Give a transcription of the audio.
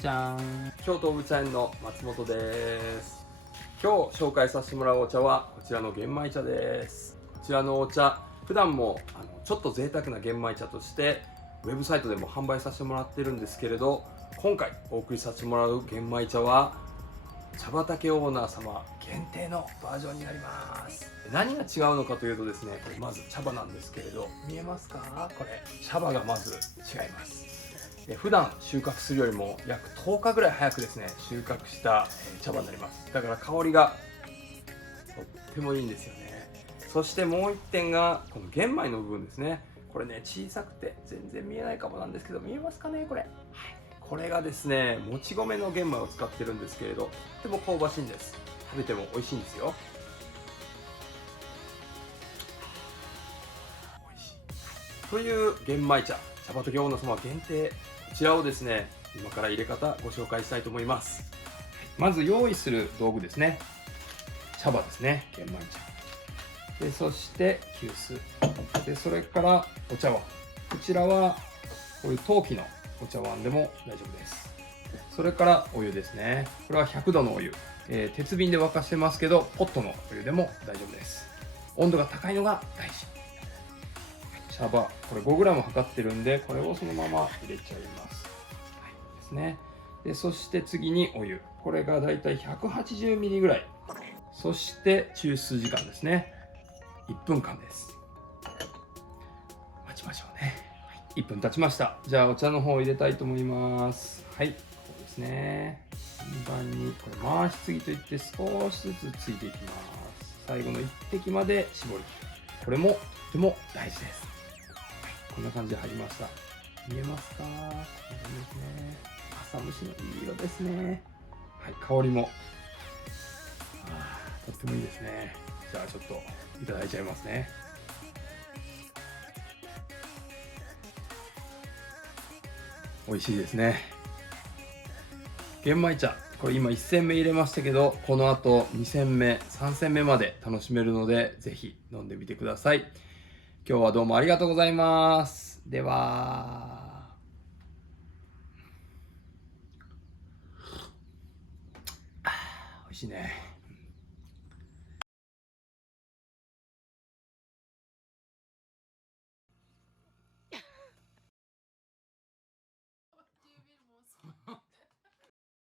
じゃーん。京都お茶園の松本です。今日紹介させてもらうお茶はこちらの玄米茶です。こちらのお茶、普段もちょっと贅沢な玄米茶としてウェブサイトでも販売させてもらってるんですけれど、今回お送りさせてもらう玄米茶は茶畑オーナー様限定のバージョンになります。何が違うのかというとですね、これまず茶葉なんですけれど、見えますか？これ茶葉がまず違います。普段収穫するよりも約10日ぐらい早くですね、収穫した茶葉になります。だから香りがとってもいいんですよね。そしてもう一点がこの玄米の部分ですね。これね、小さくて全然見えないかもなんですけど、見えますかねこれ。はい、これがですね、もち米の玄米を使ってるんですけれど、とても香ばしいんです。食べても美味しいんですよ。美味しいという玄米茶畑オーナー様限定、こちらをですね、今から入れ方ご紹介したいと思います。まず用意する道具ですね。茶葉ですね、玄米茶で、そして急須で、それからお茶碗。こちらはこういう陶器のお茶碗でも大丈夫です。それからお湯ですね。これは100度のお湯、鉄瓶で沸かしてますけど、ポットのお湯でも大丈夫です。温度が高いのが大事。茶葉、これ 5g 測ってるんで、これをそのまま入れちゃいます。はい、ですね。で、そして次にお湯。これがだいたい 180ml ぐらい。そして抽出時間ですね。1分間です。待ちましょうね。はい、1分経ちました。じゃあお茶の方を入れたいと思います。はい、こうですね。順番にこれ回しすぎといって少しずつついていきます。最後の1滴まで絞り切る。これもとても大事です。こんな感じで入りました。見えますか？こんな感じですね。朝蒸しのいい色ですね。はい、香りもとってもいいですね。じゃあちょっといただいちゃいますね。美味しいですね。玄米茶、これ今1煎目入れましたけど、この後2煎目3煎目まで楽しめるので、ぜひ飲んでみてください。今日はどうもありがとうございます。では、美味しいね。